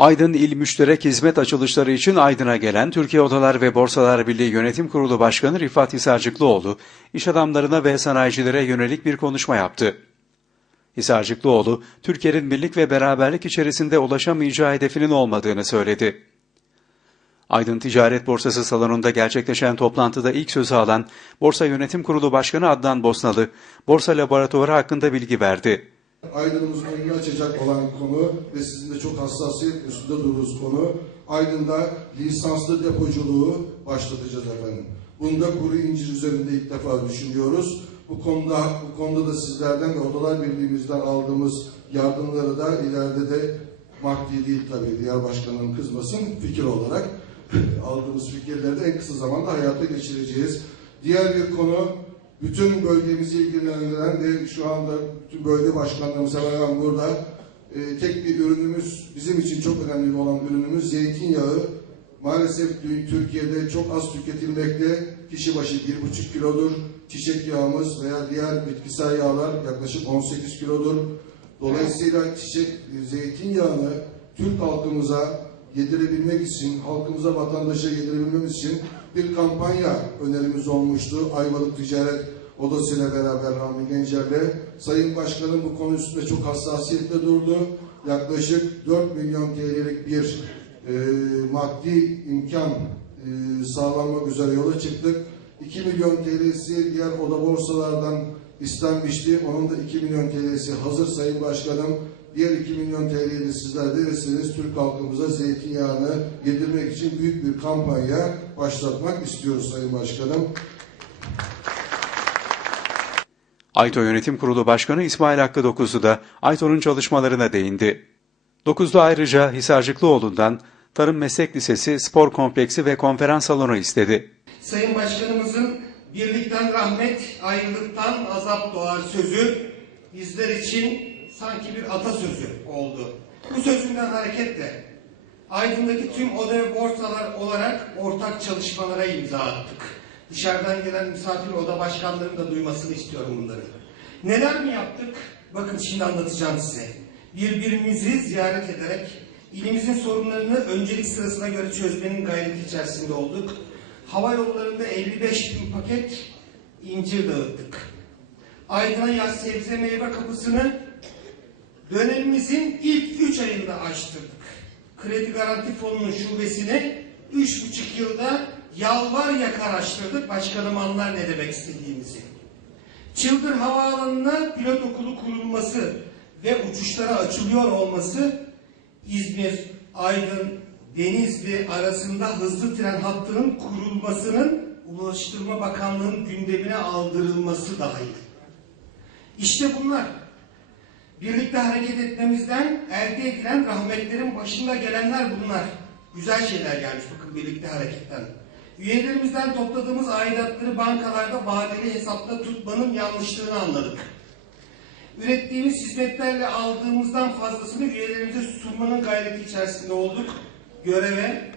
Aydın İl Müşterek Hizmet Açılışları için Aydın'a gelen Türkiye Odalar ve Borsalar Birliği Yönetim Kurulu Başkanı Rifat Hisarcıklıoğlu, iş adamlarına ve sanayicilere yönelik bir konuşma yaptı. Hisarcıklıoğlu, Türkiye'nin birlik ve beraberlik içerisinde ulaşamayacağı hedefinin olmadığını söyledi. Aydın Ticaret Borsası salonunda gerçekleşen toplantıda ilk sözü alan Borsa Yönetim Kurulu Başkanı Adnan Bosnalı, borsa laboratuvarı hakkında bilgi verdi. Aydın'ımızın önünü açacak olan konu ve sizin de çok hassasiyet üstünde durduğunuz konu Aydın'da lisanslı depoculuğu başlatacağız efendim. Bunu da kuru incir üzerinde ilk defa düşünüyoruz. Bu konuda bu konuda da sizlerden ve Odalar Birliğimizden aldığımız yardımları da ileride de maddi değil tabii diğer başkanın kızmasın fikir olarak aldığımız fikirleri de en kısa zamanda hayata geçireceğiz. Diğer bir konu bütün bölgemizi ilgilendiren ve şu anda bütün bölge başkanlarımız hemen hemen burada e, tek bir ürünümüz bizim için çok önemli olan ürünümüz zeytinyağı. Maalesef Türkiye'de çok az tüketilmekte. Kişi başı 1,5 kilodur. Çiçek yağımız veya diğer bitkisel yağlar yaklaşık 18 kilodur. Dolayısıyla çiçek zeytinyağını Türk halkımıza yedirebilmek için, halkımıza, vatandaşa yedirebilmemiz için bir kampanya önerimiz olmuştu. Ayvalık Ticaret Odası ile beraber Rami Gencer'le. Sayın Başkanım bu konu üstünde çok hassasiyetle durdu. Yaklaşık 4 milyon TL'lik bir e, maddi imkan e, sağlanmak üzere yola çıktık. 2 milyon TL'si diğer oda borsalardan istenmişti. Onun da 2 milyon TL'si hazır Sayın Başkanım. Diğer 2 milyon TL'yi de sizler verirseniz Türk halkımıza zeytinyağını yedirmek için büyük bir kampanya başlatmak istiyoruz Sayın Başkanım. Ayto Yönetim Kurulu Başkanı İsmail Hakkı Dokuzlu da Ayto'nun çalışmalarına değindi. Dokuzlu ayrıca Hisarcıklıoğlu'ndan Tarım Meslek Lisesi, Spor Kompleksi ve Konferans Salonu istedi. Sayın Başkanımızın birlikten rahmet, ayrılıktan azap doğar sözü bizler için sanki bir atasözü oldu. Bu sözünden hareketle Aydın'daki tüm oda ve borsalar olarak ortak çalışmalara imza attık. Dışarıdan gelen misafir oda başkanlarının da duymasını istiyorum bunları. Neler mi yaptık? Bakın şimdi anlatacağım size. Birbirimizi ziyaret ederek ilimizin sorunlarını öncelik sırasına göre çözmenin gayreti içerisinde olduk. Hava yollarında 55 bin paket incir dağıttık. Aydın'a yaz sebze meyve kapısını dönemimizin ilk 3 ayında açtırdık. Kredi Garanti Fonu'nun şubesini 3,5 yılda yalvar yakar açtırdık. Başkanım anlar ne demek istediğimizi. Çıldır Havaalanı'na pilot okulu kurulması ve uçuşlara açılıyor olması İzmir, Aydın, Denizli arasında hızlı tren hattının kurulmasının Ulaştırma Bakanlığı'nın gündemine aldırılması dahil. İşte bunlar. Birlikte hareket etmemizden elde edilen rahmetlerin başında gelenler bunlar. Güzel şeyler gelmiş bakın birlikte hareketten. Üyelerimizden topladığımız aidatları bankalarda vadeli hesapta tutmanın yanlışlığını anladık. Ürettiğimiz hizmetlerle aldığımızdan fazlasını üyelerimize sunmanın gayreti içerisinde olduk. Göreve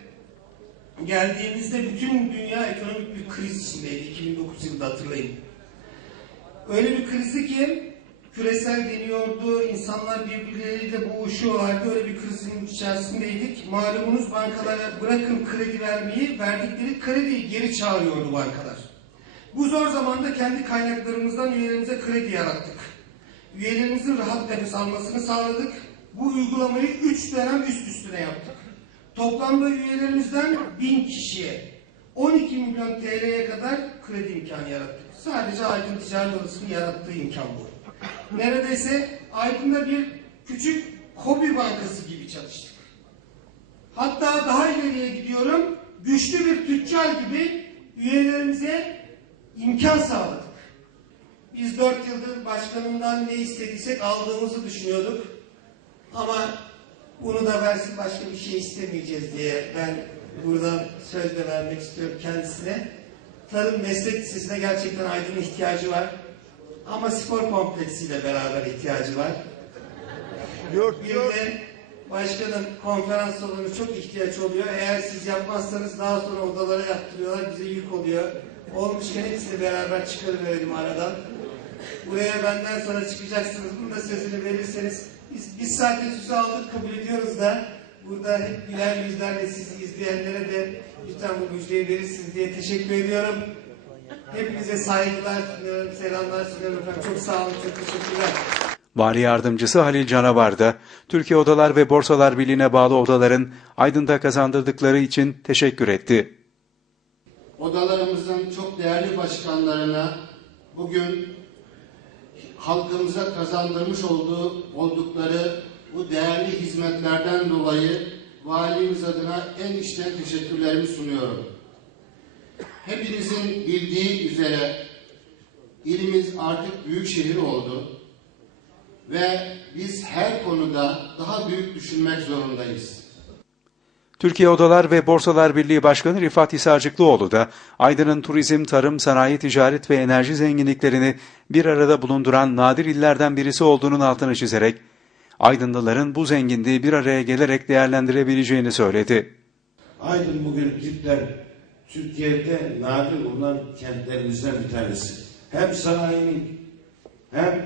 geldiğimizde bütün dünya ekonomik bir kriz içindeydi. 2009 yılında hatırlayın. Öyle bir krizdi ki küresel deniyordu, insanlar birbirleriyle boğuşuyorlardı. Öyle bir krizin içerisindeydik. Malumunuz bankalara bırakın kredi vermeyi, verdikleri krediyi geri çağırıyordu bankalar. Bu zor zamanda kendi kaynaklarımızdan üyelerimize kredi yarattık. Üyelerimizin rahat nefes almasını sağladık. Bu uygulamayı 3 dönem üst üstüne yaptık. Toplamda üyelerimizden 1000 kişiye 12 milyon TL'ye kadar kredi imkanı yarattık. Sadece Aydın Ticaret Odası'nın yarattığı imkan bu. Neredeyse Aydın'da bir küçük hobi bankası gibi çalıştık. Hatta daha ileriye gidiyorum, güçlü bir tüccar gibi üyelerimize imkan sağladık. Biz dört yıldır başkanından ne istediysek aldığımızı düşünüyorduk. Ama bunu da versin başka bir şey istemeyeceğiz diye ben buradan söz de vermek istiyorum kendisine. Tarım Meslek Lisesi'ne gerçekten Aydın'ın ihtiyacı var. Ama spor kompleksiyle beraber ihtiyacı var. Yok Bir de başkanın konferans salonu çok ihtiyaç oluyor. Eğer siz yapmazsanız daha sonra odalara yaptırıyorlar. Bize yük oluyor. Olmuşken hepsini beraber çıkarıverelim aradan. Buraya benden sonra çıkacaksınız. Bunun da sözünü verirseniz biz, biz zaten sözü aldık kabul ediyoruz da Burada hep güler yüzlerle sizi izleyenlere de lütfen bu müjdeyi verirsiniz diye teşekkür ediyorum. Hepinize saygılar sunuyorum, selamlar sunuyorum efendim. Çok sağ olun, çok teşekkürler. Vali Yardımcısı Halil Canavar da Türkiye Odalar ve Borsalar Birliği'ne bağlı odaların Aydın'da kazandırdıkları için teşekkür etti. odalarımızın çok değerli başkanlarına bugün halkımıza kazandırmış olduğu oldukları bu değerli hizmetlerden dolayı valimiz adına en içten teşekkürlerimi sunuyorum. Hepinizin bildiği üzere ilimiz artık büyük şehir oldu ve biz her konuda daha büyük düşünmek zorundayız. Türkiye Odalar ve Borsalar Birliği Başkanı Rifat Hisarcıklıoğlu da Aydın'ın turizm, tarım, sanayi, ticaret ve enerji zenginliklerini bir arada bulunduran nadir illerden birisi olduğunun altını çizerek Aydınlıların bu zenginliği bir araya gelerek değerlendirebileceğini söyledi. Aydın bugün Türkler Türkiye'de nadir bulunan kentlerimizden bir tanesi. Hem sanayinin hem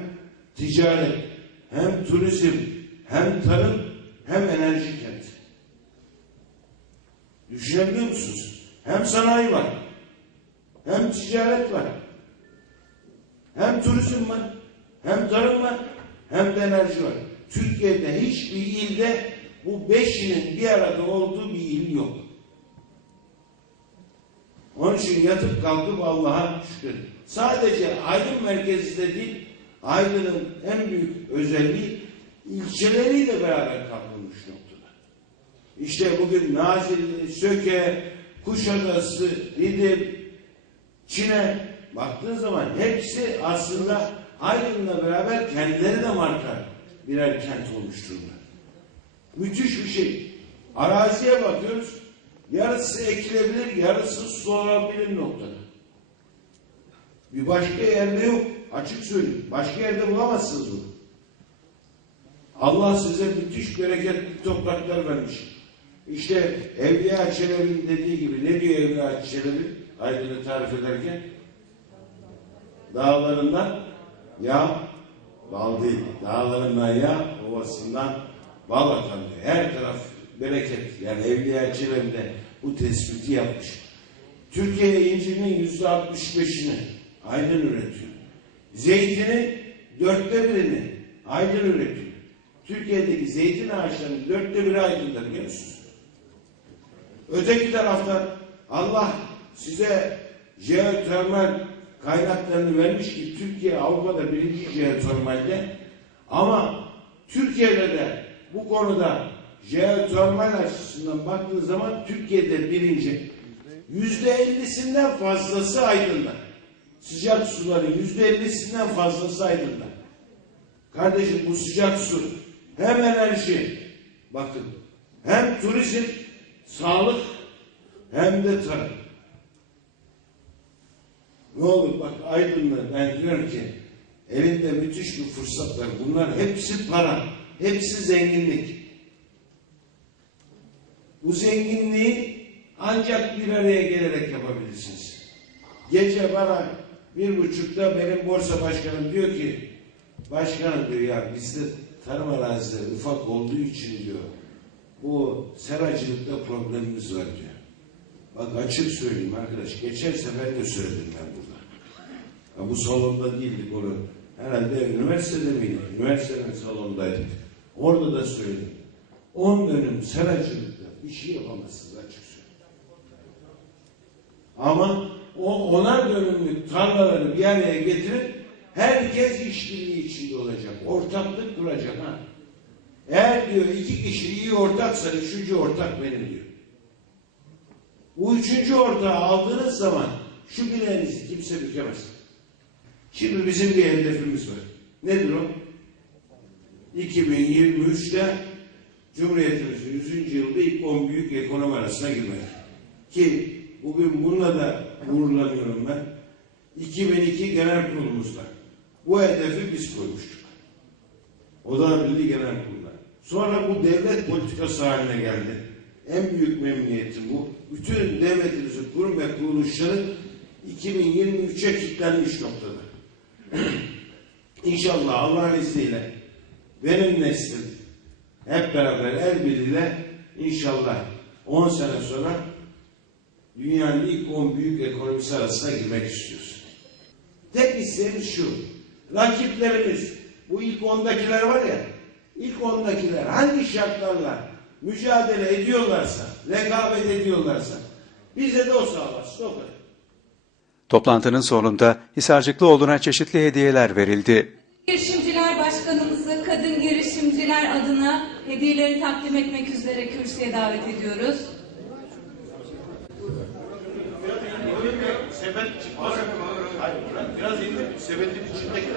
ticaret hem turizm hem tarım hem enerji kenti. Düşünebiliyor musunuz? Hem sanayi var hem ticaret var hem turizm var hem tarım var hem de enerji var. Türkiye'de hiçbir ilde bu beşinin bir arada olduğu bir il yok. Onun için yatıp kalkıp Allah'a şükür. Sadece Aydın merkezinde değil, Aydın'ın en büyük özelliği ilçeleriyle beraber kalkılmış noktada. İşte bugün Nazilli, Söke, Kuşadası, Didim, Çin'e baktığın zaman hepsi aslında Aydın'la beraber kendileri de marka birer kent oluştururlar. Müthiş bir şey. Araziye bakıyoruz. Yarısı ekilebilir, yarısı sulanabilir noktada. Bir başka yerde yok. Açık söyleyeyim. Başka yerde bulamazsınız bunu. Allah size müthiş bereketli topraklar vermiş. İşte Evliya Çelebi'nin dediği gibi ne diyor Evliya Çelebi? Aydın'ı tarif ederken dağlarından ya bal değil, dağlarından ya ovasından bal akan diyor. Her taraf bereket. Yani Evliya Çelebi de bu tespiti yapmış. Türkiye incirinin yüzde altmış beşini Aydın üretiyor. Zeytinin dörtte birini Aydın üretiyor. Türkiye'deki zeytin ağaçlarının dörtte biri Aydın'da biliyor musunuz? Öteki taraftan Allah size jeotermal kaynaklarını vermiş ki Türkiye Avrupa'da birinci jeotermalde ama Türkiye'de de bu konuda jeotermal açısından baktığı zaman Türkiye'de birinci. Yüzde ellisinden fazlası Aydın'da. Sıcak suların yüzde ellisinden fazlası Aydın'da. Kardeşim bu sıcak su hem enerji bakın hem turizm sağlık hem de tarım. Ne olur bak Aydın'da ben diyorum ki elinde müthiş bir fırsat var. Bunlar hepsi para. Hepsi zenginlik. Bu zenginliği ancak bir araya gelerek yapabilirsiniz. Gece bana bir buçukta benim borsa başkanım diyor ki başkanım diyor ya bizde tarım arazileri ufak olduğu için diyor bu seracılıkta problemimiz var diyor. Bak açık söyleyeyim arkadaş. Geçen sefer de söyledim ben burada. Ya bu salonda değildik onu. Herhalde üniversitede miydik? Üniversitenin salonundaydık. Orada da söyledim. 10 dönüm seracılıkta şey yapamazsınız açık söyleyeyim. Ama o onar dönümlük tarlaları bir araya getirip herkes işbirliği içinde olacak. Ortaklık kuracak ha. Eğer diyor iki kişi iyi ortaksa üçüncü ortak benim diyor. Bu üçüncü ortağı aldığınız zaman şu bileğinizi kimse bükemez. Şimdi bizim bir hedefimiz var. Nedir o? 2023'te Cumhuriyetimizin 100. yılında ilk 10 büyük ekonomi arasına girmek. Ki bugün bununla da gururlanıyorum ben. 2002 genel kurulumuzda. Bu hedefi biz koymuştuk. Odalar Birliği Genel Kurulu'nda. Sonra bu devlet politikası haline geldi. En büyük memnuniyetim bu. Bütün devletimizin kurum ve kuruluşları 2023'e kilitlenmiş noktada. İnşallah Allah'ın izniyle benim neslim hep beraber el birliğiyle inşallah 10 sene sonra dünyanın ilk 10 büyük ekonomisi arasına girmek istiyoruz. Tek isteğimiz şu. Rakiplerimiz, bu ilk ondakiler var ya, ilk ondakiler hangi şartlarla mücadele ediyorlarsa, rekabet ediyorlarsa bize de o sağlasın. O kadar. Toplantının sonunda Hisarcıklıoğlu'na çeşitli hediyeler verildi. Girişimciler Başkanımızı kadın girişimciler adına hediyelerini takdim etmek üzere kürsüye davet ediyoruz. Sepet çıkmaz. Biraz indir. Sepetin içindeki